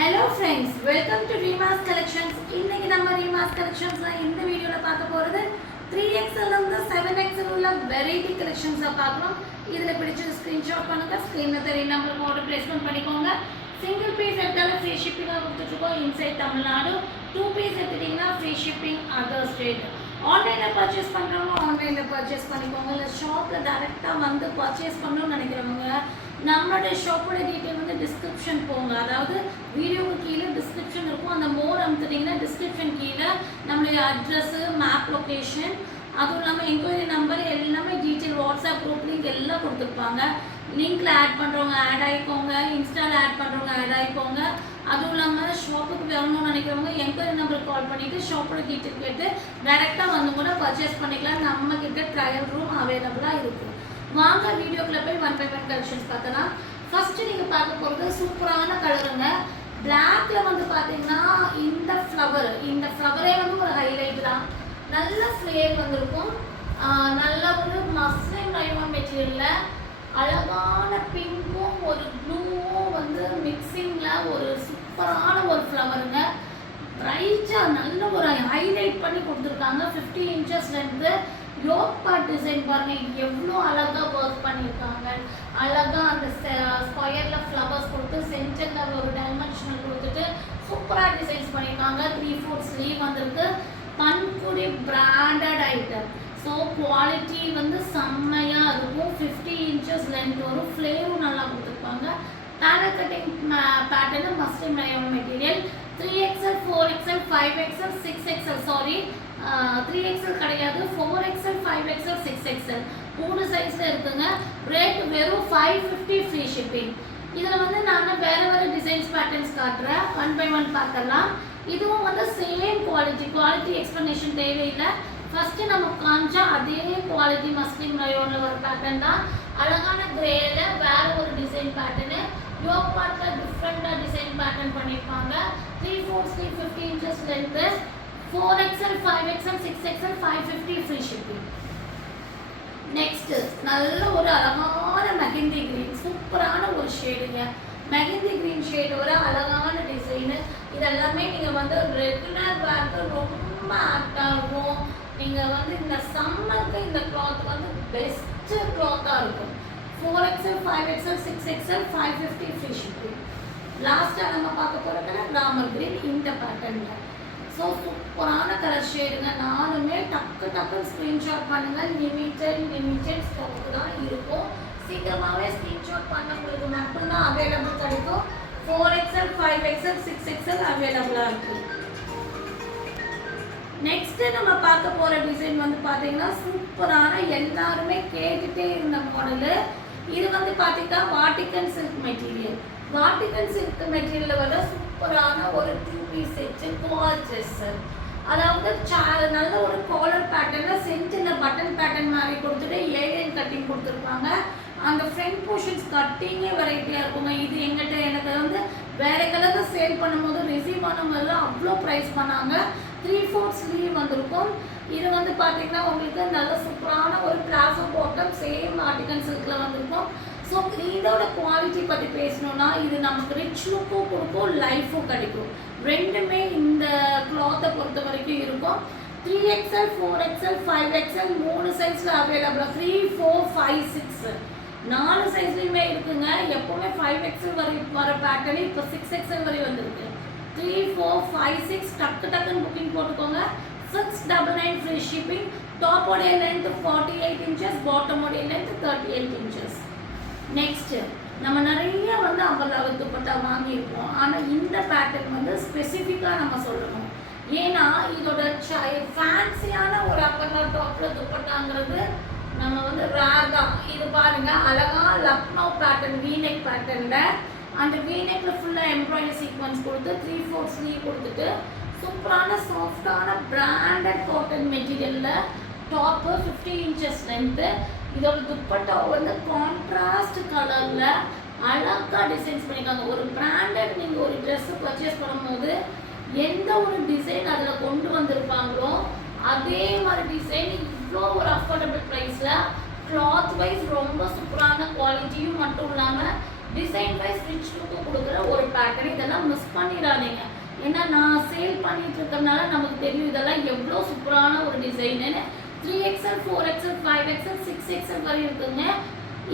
Hello friends, welcome to Reema's Collections. இன்னைக்கு நம்ம Reema's Collectionsல இந்த வீடியோல பார்க்க போறது 3XL இருந்து 7XL உள்ள வெரைட்டி கலெக்ஷன்ஸ் பார்க்கலாம். இதுல பிடிச்ச ஸ்கிரீன்ஷாட் பண்ணுங்க. ஸ்கிரீன்ல தெரிய நம்பருக்கு ஆர்டர் பிளேஸ்மென்ட் பண்ணிக்கோங்க. சிங்கிள் பீஸ் எடுத்தாலும் ஃப்ரீ ஷிப்பிங் கொடுத்துட்டு இருக்கோம் இன்சைட் தமிழ்நாடு. 2 பீஸ் எடுத்தீங்கன்னா ஃப்ரீ ஷிப்பிங் அதர் ஸ்டேட். ஆன்லைன்ல பர்ச்சேஸ் பண்றவங்க ஆன்லைன்ல பர்ச்சேஸ் பண்ணிக்கோங்க. இல்ல ஷாப்ல டைரக்டா வந்து பர்ச்சேஸ் பண்ணனும்னு நினைக்கிறவங்க நம்மளுடைய ஷாப்போட டீடைல் வந்து டிஸ்கிரிப்ஷன் போங்க. அதாவது வீடியோவுக்கு கீழே டிஸ்கிரிப்ஷன் இருக்கும். அந்த மோர் அமுத்துட்டீங்கன்னா டிஸ்கிரிப்ஷன் கீழே நம்மளுடைய அட்ரஸ், மேப் லொகேஷன், அதுவும் இல்லாமல் என்கொயரி நம்பர் எல்லாமே டீட்டெயில், வாட்ஸ்அப் குரூப் லிங்க் எல்லாம் கொடுத்துருப்பாங்க. லிங்க்ல ஆட் பண்ணுறவங்க ஆட் ஆகிக்கோங்க, இன்ஸ்டாவில் ஆட் பண்ணுறவங்க ஆட் ஆகிக்கோங்க. அதுவும் இல்லாமல் ஷாப்புக்கு வரணும்னு நினைக்கிறவங்க என்கொயரி நம்பருக்கு கால் பண்ணிவிட்டு ஷாப்போட டீட்டெயில் கேட்டு டைரெக்டாக வந்து கூட பர்ச்சேஸ் பண்ணிக்கலாம். நம்மக்கிட்ட ட்ரையல் ரூம் அவைலபிளாக இருக்குது. வாங்க வீடியோக்குள்ள போய் 1 by 1 கலெக்ஷன்ஸ் பார்த்தலாம். ஃபர்ஸ்ட் நீங்க பார்க்க போறது சூப்பரான கலருங்க. பிளாக்ல வந்து பாத்தீங்கன்னா இந்த ஃப்ளவரே வந்து ஒரு ஹைலைட் தான். நல்ல ஃப்ளேவர் வந்திருக்கும். நல்ல ஒரு மஸ்லின் ரயான் மெட்டீரியல்ல அழகான பிங்க்கும் ஒரு ப்ளூவும் வந்து மிக்சிங்ல ஒரு சூப்பரான ஒரு ஃப்ளவருங்க. பிரைட்டா நல்ல ஒரு ஹைலைட் பண்ணி கொடுத்துருக்காங்க. 50 inches length. Yoke part design பாருங்க எவ்வளோ அழகா ஒர்க் பண்ணியிருக்காங்க. அழகா அந்த ஸ்கொயர்ல ஃப்ளவர்ஸ் கொடுத்து சென்டர்ல ஒரு டைமென்ஷனல் கொடுத்துட்டு சூப்பராக டிசைன்ஸ் பண்ணியிருக்காங்க. 3/4 ஸ்லீவ் வந்திருக்கு. பன்குடி பிராண்டட் ஐட்டம். ஸோ குவாலிட்டி வந்து செம்மையாக இருக்கும். 50 inches லென்த் வரும். ஃப்ளேரும் நல்லா கொடுத்துருப்பாங்க. Panel cutting pattern muslin rayon material. 3XL, 4XL, 5XL, 6XL. Sorry 3XL கிடையாது, 4XL, 5XL, 6XL 3 சைஸ்ல இருக்குங்க. ரேட் வெறும் 550 ஃப்ரீ ஷிப்பிங். இதில் வந்து நான் வேற டிசைன்ஸ் பேட்டர்ன்ஸ் காட்டுறேன். 1 by 1 பார்க்கலாம். இதுவும் வந்து சேம் குவாலிட்டி எக்ஸ்பிளனேஷன் தேவையில்லை. ஃபர்ஸ்ட் நம்ம காமிச்சா அதே குவாலிட்டி மஸ்லின் ரயான்ல ஒரு பேட்டர்ன் தான். அழகான கிரேல வேற ஒரு டிசைன் பேட்டர்னு. யோக் பார்ட்ல டிஃப்ரெண்டா டிசைன் பேட்டர்ன் பண்ணியிருப்பாங்க. 3/4 sleeve, 50 inches length. 4XL, 5XL, 6XL, 550 free shipping. Next நல்ல ஒரு அழகான மெஹந்தி கிரீன், சூப்பரான ஒரு ஷேடுங்க. மெஹந்தி கிரீன் ஷேடோட அழகான டிசைனு. இதெல்லாமே நீங்கள் வந்து ரெகுலர் வேர்க்கு ரொம்ப ஆக்டாக இருக்கும். நீங்கள் வந்து இந்த சம்மருக்கு இந்த கிளாத் வந்து பெஸ்ட்டு கிளாத்தாக இருக்கும். 4XL, 5XL, 6XL, 550 free shipping. லாஸ்ட்டாக நம்ம பார்க்க போகிற கலர் ராமர் கிரீன் இந்த பேட்டர்னில். ஸோ சூப்பரான கலர் ஷேடுங்க. நானுமே டக்கு ஸ்க்ரீன்ஷாட் பண்ணுங்கள். லிமிட்டட் ஸ்டாக்கு தான் இருக்கும். சீக்கிரமாகவே ஸ்க்ரீன்ஷாட் பண்ணவங்களுக்கு மட்டும்தான் அவைலபிள் கிடைக்கும். 4XL, 5XL, 6XL அவைலபிளாக இருக்குது. நெக்ஸ்ட்டு நம்ம பார்க்க போகிற டிசைன் வந்து பார்த்தீங்கன்னா சூப்பரான எல்லாருமே கேட்டுகிட்டே இருந்த மாடலு. இது வந்து பார்த்தீங்கன்னா Vatican silk material. Vatican silk மெட்டீரியலில் வர சூப்பரான ஒரு 2 piece செட்டு கார்ஜஸ். அதாவது நல்ல ஒரு காலர் பேட்டர்னில் சென்டரில் பட்டன் பேட்டர்ன் மாதிரி கொடுத்துட்டு ஏலியன் கட்டிங் கொடுத்துருப்பாங்க. அந்த ஃப்ரண்ட் போர்ஷன்ஸ் கட்டிங்கே வெரைட்டியாக இருக்குங்க. இது எனக்கு வந்து வேறு கலரில் சேல் பண்ணும்போது ரிசீவ் பண்ணும்போது அவ்வளோ ப்ரைஸ் பண்ணாங்க. 3/4 ஸ்லீவ் வந்திருக்கும். இது வந்து பார்த்தீங்கன்னா உங்களுக்கு நல்ல சூப்பரான ஒரு பிளாசோ பாட்டம் சேம் வாட்டிக்கன் சில்கில் வந்திருக்கும். ஸோ இதோட குவாலிட்டி பற்றி பேசணுன்னா இது நமக்கு ரிச் லுக்கும் கொடுக்கும், லைஃபும் கிடைக்கும். ரெண்டுமே இந்த கிளாத்தை பொறுத்த வரைக்கும் இருக்கும். 3XL, 4XL, 5XL 3 சைஸில் அவைலபிளாக. 3, 4, 5, 6 4 சைஸ்லையுமே இருக்குங்க. எப்போவுமே 5XL வர பேட்டர்னு இப்போ 6XL வரை வந்திருக்கு. 3, 4, 5, 6 டக்குன்னு புக்கிங் போட்டுக்கோங்க. 699 ஃப்ரீ ஷிப்பிங். டாப்போடைய லென்த் 48 inches, பாட்டமோடைய லென்த் 38 inches. நெக்ஸ்ட் நம்ம நிறைய வந்து அம்பர்லா துப்பட்டா வாங்கியிருக்கோம். ஆனால் இந்த பேட்டர்ன் வந்து ஸ்பெசிஃபிக்காக நம்ம சொல்லணும். ஏன்னா இதோட ஃபேன்சியான ஒரு அம்பர்லா டாப்பில் துப்பட்டாங்கிறது நம்ம வந்து ரேர் தான். இது பாருங்க அழகா லக்னோ பேட்டர்ன் வீநெக் பேட்டர்னில் அந்த வீநெக்கில் ஃபுல்லாக எம்ப்ராய்டரி சீக்வன்ஸ் கொடுத்து 3/4 ஸ்லீவ் கொடுத்துட்டு சூப்பரான சாஃப்டான பிராண்டட் காட்டன் மெட்டீரியலில் டாப்பு 50 inches லென்த்து. இதோட துப்பட்டா வந்து கான்ட்ராஸ்ட் கலரில் அழகாக டிசைன்ஸ் பண்ணியிருக்காங்க. ஒரு பிராண்டட் நீங்கள் ஒரு ட்ரெஸ்ஸு பர்ச்சேஸ் பண்ணும்போது எந்த ஒரு டிசைன் அதில் கொண்டு வந்திருப்பாங்களோ அதே மாதிரி டிசைன் இவ்வளோ ஒரு அஃபோர்டபுள் ப்ரைஸில் கிளாத் வைஸ் ரொம்ப சூப்பரான குவாலிட்டியும் மட்டும் இல்லாமல் டிசைன் வைஸ் ரிச் லுக்கு கொடுக்குற ஒரு பேட்டர்ன். இதெல்லாம் மிஸ் பண்ணிடாதீங்க. ஏன்னா நான் சேல் பண்ணிட்டு இருக்கறனால நமக்கு தெரியும் இதெல்லாம் எவ்வளோ சூப்பரான ஒரு design. 3XL 4XL 5XL 6XL வரை இருக்குங்க.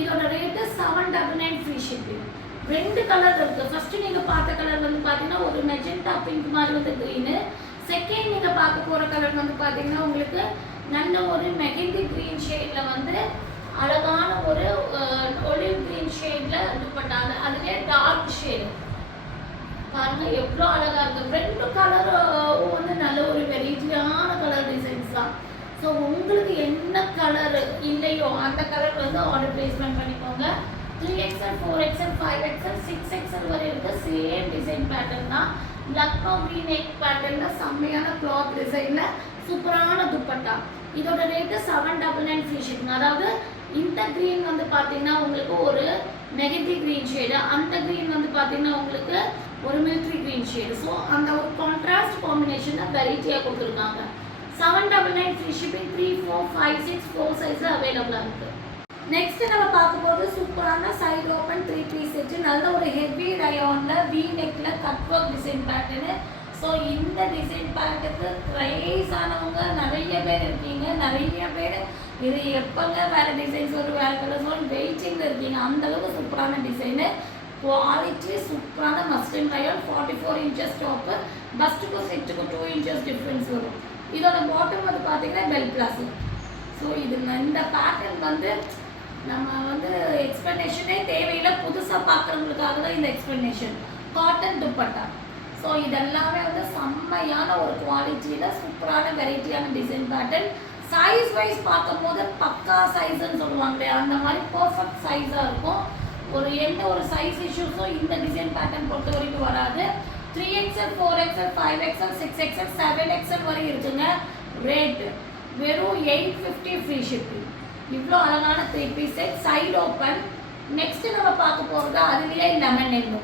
இதோட ரேட்டு 799 ஃப்ரீ ஷிப்பிங். 2 கலர் இருக்குது. ஃபஸ்ட்டு நீங்கள் பார்த்த கலர் வந்து பார்த்தீங்கன்னா ஒரு மெஜெண்டா பிங்க் மாதிரி வந்து க்ரீனு. செகண்ட் நீங்கள் பார்க்க போகிற கலர் வந்து பார்த்தீங்கன்னா உங்களுக்கு நல்ல ஒரு மெஹந்தி க்ரீன் ஷேடில் வந்து அழகான ஒரு ஒலிவ் க்ரீன் ஷேடில் துப்பட்டாங்க. அதுவே டார்க் ஷேடு பாருங்க எவ்வளோ அழகாக இருக்குது. 2 கலரும் வந்து நல்ல ஒரு வெரைட்டியான கலர் டிசைன்ஸ் தான். ஸோ உங்களுக்கு என்ன கலர் இல்லையோ அந்த கலர் வந்து ஆர்டர் பிளேஸ்மெண்ட் பண்ணிக்கோங்க. 3XL 4XL 5XL 6XL வரை இருக்க சேம் டிசைன் பேட்டர்ன் தான். லக்னோ வி நெக் பேட்டர்னில் செம்மையான கிளாத் டிசைனில் சூப்பரான துப்பட்டா. இதோட ரேட்டு 799 ஃப்ரீ ஷிப்பிங். அதாவது இந்த க்ரீன் வந்து பார்த்தீங்கன்னா உங்களுக்கு ஒரு மெஹந்தி க்ரீன் ஷேடு, அந்த க்ரீன் வந்து பார்த்தீங்கன்னா உங்களுக்கு ஒரு மிலிட்ரி க்ரீன் ஷேடு. ஸோ அந்த ஒரு கான்ட்ராஸ்ட் காம்பினேஷனில் வெரைட்டியாக கொடுத்துருக்காங்க. 799 ஃப்ரீ ஷிப்பிங். 3, 4, 5, 6 4 சைஸில் அவைலபிளாக இருக்குது. நெக்ஸ்ட் நம்ம பார்க்க போகிறது சூப்பரான சைடு ஓப்பன் 3 பீஸ் செட்டு. நல்ல ஒரு ஹெவி ரயானில் வி நெக்கில் cut work design pattern. So இந்த டிசைன் பேட்டருக்கு க்ரைஸ் ஆனவங்க நிறைய பேர் இருக்கீங்க. நிறைய பேர் இது எப்போங்க வேறு டிசைன்ஸ் ஒரு வேறு கலர்ஸ் ஒரு வெயிட்டிங்கில் இருக்கீங்க. அந்தளவுக்கு சூப்பரான டிசைனு. குவாலிட்டி சூப்பரான மஸ்லின் ரயான். 44 inches top. பஸ்ட்டுக்கும் செட்டுக்கும் 2 இன்ச்சஸ் டிஃப்ரென்ஸ் வரும். இதோட பாட்டம் வந்து பார்த்தீங்கன்னா பெல் பிளாஸு. ஸோ இது இந்த பேட்டர்ன் வந்து நம்ம வந்து எக்ஸ்ப்ளனேஷனே தேவையில்லை. புதுசாக பார்க்குறவங்களுக்காக தான் இந்த எக்ஸ்ப்ளனேஷன். காட்டன் துப்பட்டா. ஸோ இதெல்லாமே வந்து செம்மையான ஒரு குவாலிட்டியில் சூப்பரான வெரைட்டியான டிசைன் பேட்டர்ன். சைஸ் வைஸ் பார்க்கும் போது பக்கா சைஸுன்னு சொல்லுவாங்களே அந்த மாதிரி பர்ஃபெக்ட் சைஸாக இருக்கும். ஒரு எந்த ஒரு சைஸ் இஷ்யூஸும் இந்த டிசைன் பேட்டர்ன் பொறுத்த வரைக்கும் வராது. 3XL 4XL 5XL 6XL 7XL வரை இருக்குங்க. ரேட்டு வெறும் 850 ஃப்ரீ ஷிப்பிங். இவ்வளோ அழகான 3 piece set side open. Next நம்ம பார்க்க போகிறது அதுலேயே லெமன் எல்லோ.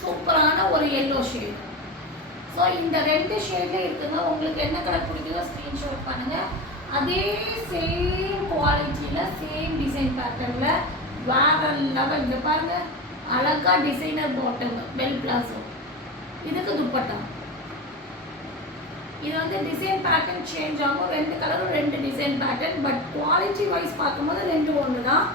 சூப்பரான ஒரு எல்லோ ஷேடு. ஸோ இந்த 2 ஷேட்லேயே இருக்குங்க. உங்களுக்கு என்ன கலர் பிடிக்குதோ ஸ்க்ரீன்ஷாட் பண்ணுங்கள். அதே சேம் குவாலிட்டியில் சேம் டிசைன் பேட்டர்னில் வேறு லெவல். இங்கே பாருங்கள் அழகாக டிசைனர் பாட்டம் பெல் பிளாஸோ. இதுக்கு துப்பட்டா. இது வந்து டிசைன் பேட்டர்ன் சேஞ்ச் ஆகும். 2 கலரும் 2 design pattern. But quality wise பார்க்கும்போது 2 ஒன்று தான்.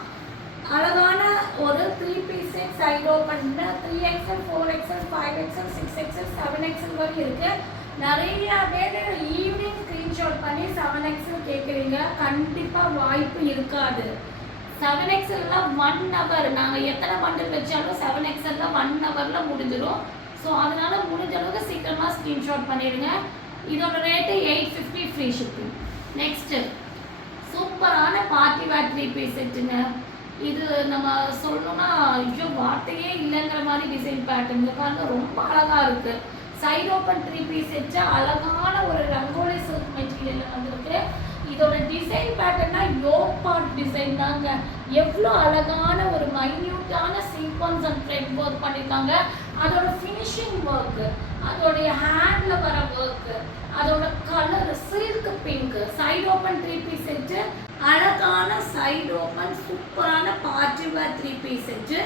அழகான ஒரு 3 piece set side open 3XL 4XL 5XL 6XL 7XL வரை இருக்குது. நிறைய பேர் ஈவினிங் ஸ்க்ரீன்ஷாட் பண்ணி 7XL கேட்குறீங்க. கண்டிப்பாக வாய்ப்பு இருக்காது. 7XLலாம் 1 hour. நாங்கள் எத்தனை பண்டில் வச்சாலும் 7XLலாம் 1 hourல முடிஞ்சிடும். ஸோ அதனால் முடிஞ்ச அளவுக்கு சீக்கிரமாக ஸ்க்ரீன்ஷாட் பண்ணிடுங்க. இதோட ரேட்டு 850 ஃப்ரீ ஷிப்பிங். நெக்ஸ்ட்டு சூப்பரான பார்ட்டி வேர் 3 பீஸ் செட்டுங்க. இது நம்ம சொல்லணும்னா ஐயோ வார்த்தையே இல்லைங்கிற மாதிரி டிசைன் பேட்டர்ன் பாருங்க ரொம்ப அழகாக இருக்குது. சைடு ஓப்பன் 3 பீஸ் செட்டு அழகான ஒரு ரங்கோலி சில்க் மெட்டீரியலில் வந்துருக்கு. இதோட டிசைன் பேட்டர்னா யோக் பார்ட் டிசைன் தாங்க. எவ்வளோ அழகான ஒரு மைன்யூட்டான சீக்வன்ஸ் அண்ட் த்ரெட் ஒர்க் பண்ணியிருக்காங்க. அதோட ஃபினிஷிங் ஒர்க்கு, அதோடைய ஹேண்டில் வர ஒர்க்கு, அதோட colour silk pink. Side open 3 piece set. அழகான சைடு ஓப்பன் சூப்பரான பார்ட்டி வேர் 3 பீஸ் செட்டு.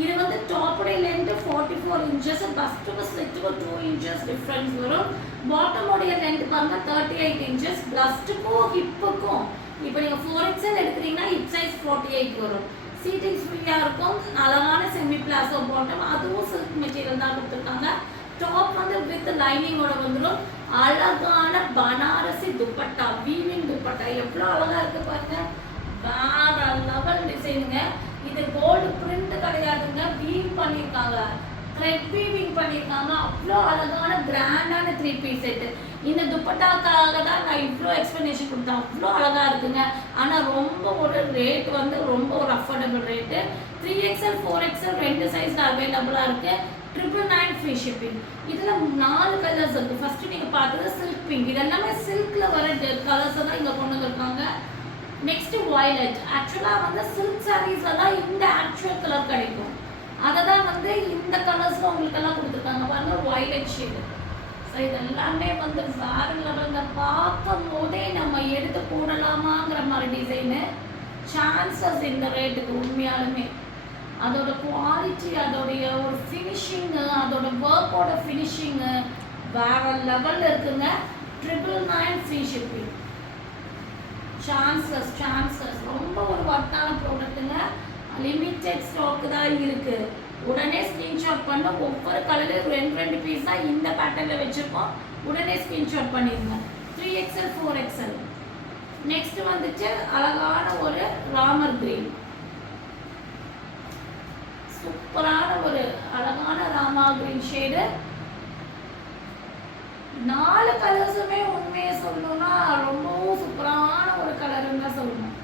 இது வந்து டாப்புடைய லென்த்து 44 இன்ச்சஸ். பஸ்ட்டுக்கு ஸ்லிட்டுக்கும் 2 இன்ச்சஸ் டிஃப்ரென்ஸ் வரும். பாட்டமோடைய லென்த் பாருங்க 38 இன்ச்சஸ். பஸ்ட்டுக்கும் ஹிப்புக்கும் இப்போ நீங்கள் 4XL எடுக்கிறீங்கன்னா ஹிப் சைஸ் 48 வரும். சீட்டிங்ஸ் ஃப்ரீயாக இருக்கும். அழகான செமி பிளாசோ பாட்டம். அதுவும் சில்க் மெட்டீரியல் தான் கொடுத்துருக்காங்க. டாப் வந்து வித் லைனிங்கோட வந்துடும். அழகான பனாரசி துப்பட்டா வீவிங் துப்பட்டா எவ்வளோ அழகாக இருக்குது பாருங்க. வேற லெவல் டிசைனுங்க. இது கோல்டு பிரிண்ட் கிடையாதுங்க. வீவ் பண்ணியிருக்காங்க. த்ரெட் வீவிங் பண்ணியிருக்காங்க. அவ்வளோ அழகான கிராண்டான 3 பீஸ் செட்டு. இந்த துப்பட்டாக்காக தான் நான் இவ்வளோ எக்ஸ்ப்ளனேஷன் கொடுத்தேன். அவ்வளோ அழகாக இருக்குங்க. ஆனால் ரொம்ப ஒரு ரேட் வந்து ரொம்ப ஒரு அஃபோர்டபுள் ரேட்டு. 3XL 4XL 2 சைஸில் அவைலபிளாக இருக்குது. 999 ஃப்ரீ ஷிப்பிங். இதில் 4 கலர்ஸ் இருக்குது. ஃபஸ்ட்டு நீங்கள் பார்த்தது சில்க் பிங்க். இது எல்லாமே சில்கில் வர கலர்ஸை தான் இங்கே கொண்டு வந்திருக்காங்க. Next violet. ஆக்சுவலாக வந்து சில்க் சாரீஸில் தான் இந்த ஆக்சுவல் கலர் கிடைக்கும். அதை தான் வந்து இந்த கலர்ஸில் உங்களுக்கெல்லாம் கொடுத்துருக்காங்க பாருங்கள். Violet shade. ஸோ இதெல்லாமே வந்து வேறு லெவலில் பார்க்கும் போதே நம்ம எடுத்து போடலாமாங்கிற மாதிரி டிசைனு. சான்சஸ் இந்த ரேட்டுக்கு உண்மையாலுமே அதோட குவாலிட்டி, அதோடைய ஒரு ஃபினிஷிங்கு, அதோட ஒர்க்கோட ஃபினிஷிங்கு வேற லெவலில் இருக்குங்க. 999 ஃப்ரீ ஷிப்பிங். சான்ஸ்லெஸ் ரொம்ப ஒரு ஒர்த்தான ப்ராடக்ட்டுங்க. லிமிட்டெட் ஸ்டாக்கு தான் இருக்கு. உடனே ஸ்க்ரீன்ஷாட் பண்ண, ஒவ்வொரு கலர்லையும் 2 பீஸ் தான் இந்த பேட்டர்னில் வச்சுருக்கோம். உடனே ஸ்க்ரீன்ஷாட் பண்ணிடுங்க. 3XL 4XL. நெக்ஸ்ட் வந்துட்டு அழகான ஒரு ராமர் கிரீன், சூப்பரான ஒரு அழகான ராமா கிரீன் ஷேடு. 4 கலர்ஸுமே உண்மையை சொல்லணும்னா ரொம்பவும் சூப்பரான ஒரு கலருன்னு தான் சொல்லணும்.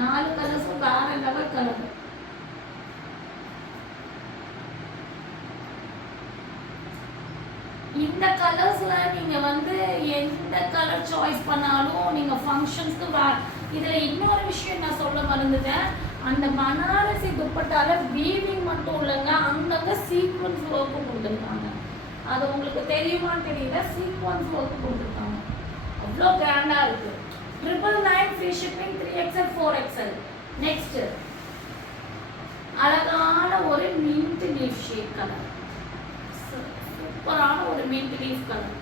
4 கலர்ஸும் வேற லெவல் கலர். இந்த கலர்ஸ்ல நீங்க வந்து எந்த கலர் சாய்ஸ் பண்ணாலும் நீங்க ஃபங்க்ஷன்ஸ்க்கு இதுல இன்னொரு விஷயம் நான் சொல்ல மறந்துட்டேன். அந்த பனாரசி துப்பட்டால வீவிங் மட்டும் இல்லைங்க, அங்கங்க சீக்வன்ஸ் ஒர்க்கும் கொடுத்துருக்காங்க. அது உங்களுக்கு தெரியுமான்னு தெரியல, சீக்வன்ஸ் ஒர்க் கொடுத்துருக்காங்க. அவ்வளோ கிராண்டா இருக்கு. 999 free shipping. 3XL 4XL. Next அழகான ஒரு மின்ட் லீஃப் ஷேட் கலர், சூப்பரான ஒரு மின்ட் லீஃப் கலர்.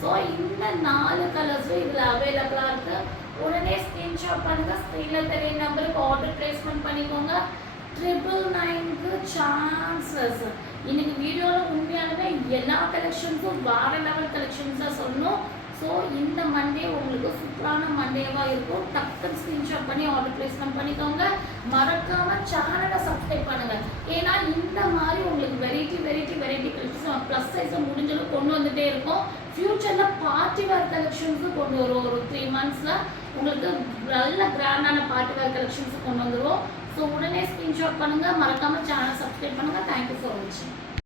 ஸோ இந்த 4 கலர்ஸும் இதில் அவைலபிளாக இருக்கு. உடனே ஸ்க்ரீன்ஷாட் பண்ணுங்க. ஸ்க்ரீனில் தெரிய நம்பருக்கு ஆர்டர் பிளேஸ்மெண்ட் பண்ணிக்கோங்க. 999க்கு சான்சஸ். இன்னைக்கு வீடியோவில் உண்மையாலுமே எல்லா கலெக்ஷன்ஸும் வேற லெவல் கலெக்ஷன்ஸாக சொல்லணும். ஸோ இந்த மண்டே உங்களுக்கு சூப்பரான மண்டேவாக இருக்கும். டக்குன்னு ஸ்க்ரீன்ஷாட் பண்ணி ஆர்டர் பிளேஸ்மெண்ட் பண்ணிக்கோங்க. மறக்காமல் சேனலை சப்ஸ்கிரைப் பண்ணுங்கள். ஏன்னா இந்த மாதிரி உங்களுக்கு வெரைட்டி கலெக்ஷன்ஸ் ப்ளஸ் சைஸை முடிஞ்சளவு கொண்டு வந்துகிட்டே இருக்கும். ஃப்யூச்சரில் பார்ட்டி வேர் கலெக்ஷன்ஸும் கொண்டு வரும். ஒரு 3 monthஸில் உங்களுக்கு நல்ல கிராண்டான பார்ட்டி வேர் கலெக்ஷன்ஸும் கொண்டு வந்துடுவோம். ஸோ உடனே ஸ்க்ரீன்ஷாட் பண்ணுங்கள். மறக்காமல் சேனல் சப்ஸ்கிரைப் பண்ணுங்கள். தேங்க்யூ ஃபார் வாட்சிங்.